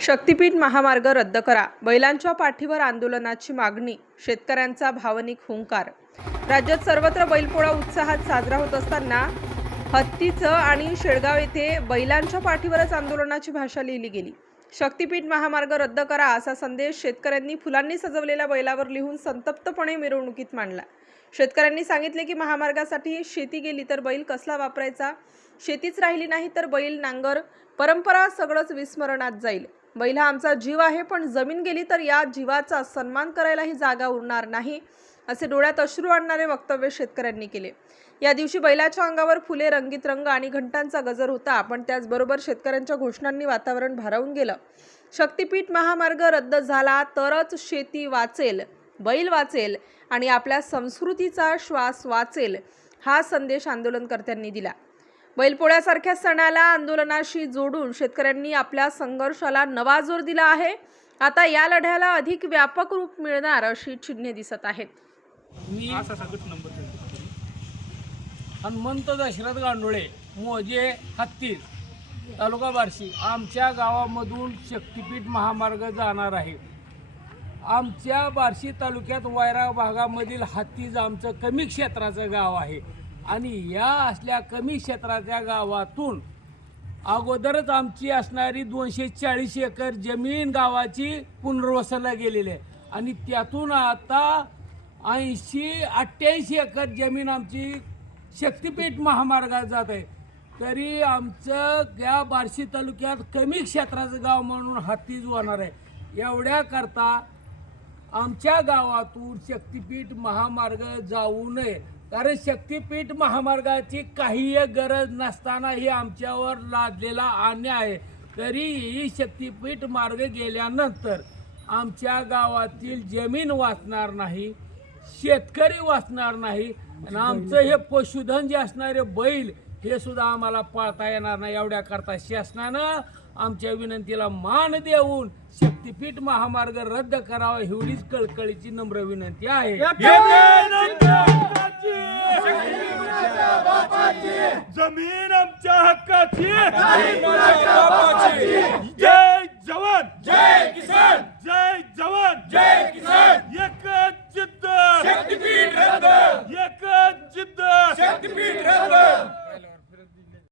शक्तीपीठ महामार्ग रद्द करा. बैलांच्या पाठीवर आंदोलनाची मागणी शेतकऱ्यांचा भावनिक हुंकार. राज्यात सर्वत्र बैलपोळा उत्साहात साजरा होत असताना हत्तीचं आणि शेळगाव येथे बैलांच्या पाठीवरच आंदोलनाची भाषा लिहिली गेली. शक्तीपीठ महामार्ग रद्द करा असा संदेश शेतकऱ्यांनी फुलांनी सजवलेल्या बैलावर लिहून संतप्तपणे मिरवणुकीत मांडला. शेतकऱ्यांनी सांगितले की महामार्गासाठी शेती गेली तर बैल कसला वापरायचा? शेतीच राहिली नाही तर बैल नांगर परंपरा सगळंच विस्मरणात जाईल. बैल हा आमचा जीव आहे पण जमीन गेली तर या जीवाचा सन्मान करायलाही जागा उरणार नाही असे डोळ्यात अश्रू आणणारे वक्तव्य शेतकऱ्यांनी केले. या दिवशी बैलाच्या अंगावर फुले रंगीत रंग आणि घंटांचा गजर होता पण त्याचबरोबर शेतकऱ्यांच्या घोषणांनी वातावरण भारावून गेलं. शक्तीपीठ महामार्ग रद्द झाला तरच शेती वाचेल बैल वाचेल आणि आपल्या संस्कृतीचा श्वास वाचेल हा संदेश आंदोलनकर्त्यांनी दिला. बैलपोळ्यासारख्या सणाला आंदोलनाशी जोडून शेतकऱ्यांनी आपल्या संघर्षाला नवा जोर दिला आहे. आता या लढ्याला अधिक व्यापक रूप मिळणार अशी चिन्हे दिसत आहेत. मी हनुमंत दशरथ गांडोळे मोजे हत्तीर तालुका बार्शी आमच्या गावामधून शक्तीपीठ महामार्ग जाणार आहे. आमच्या बार्शी तालुक्यात वायरा भागामधील हत्तीज आमचं कमी क्षेत्राचं गाव आहे. आणि या असल्या कमी क्षेत्राच्या गावातून अगोदरच आमची असणारी दोनशे चाळीस एकर जमीन गावाची पुनर्वसनला गेलेली आहे. आणि त्यातून आता ऐंशी अठ्ठ्याऐंशी एकर जमीन आमची शक्तीपीठ महामार्गात जात आहे. तरी आमचं या बार्शी तालुक्यात कमी क्षेत्राचं गाव म्हणून हत्तीज होणार आहे. एवढ्याकरता आमच्या गावातून शक्तीपीठ महामार्ग जाऊ नये. कारण शक्तीपीठ महामार्गाची काही गरज नसतानाही आमच्यावर लादलेला अन्याय आहे. तरीही शक्तीपीठ मार्ग गेल्यानंतर आमच्या गावातील जमीन वाचणार नाही शेतकरी वाचणार नाही. आणि आमचं हे पशुधन जे असणारे बैल हे सुद्धा आम्हाला पाळता येणार नाही. एवढ्याकरता शासनानं आमच्या विनंतीला मान देऊन शक्तीपीठ महामार्ग रद्द करावा एवढीच कळकळीची नम्र विनंती आहे. जमीन आमच्या हक्काची. जय जवान. जय किसान. जय जवान. जय किसान. एकच जिद्द. शक्तीपीठ रद्द. एकच जिद्द. शक्तीपीठ रद्द.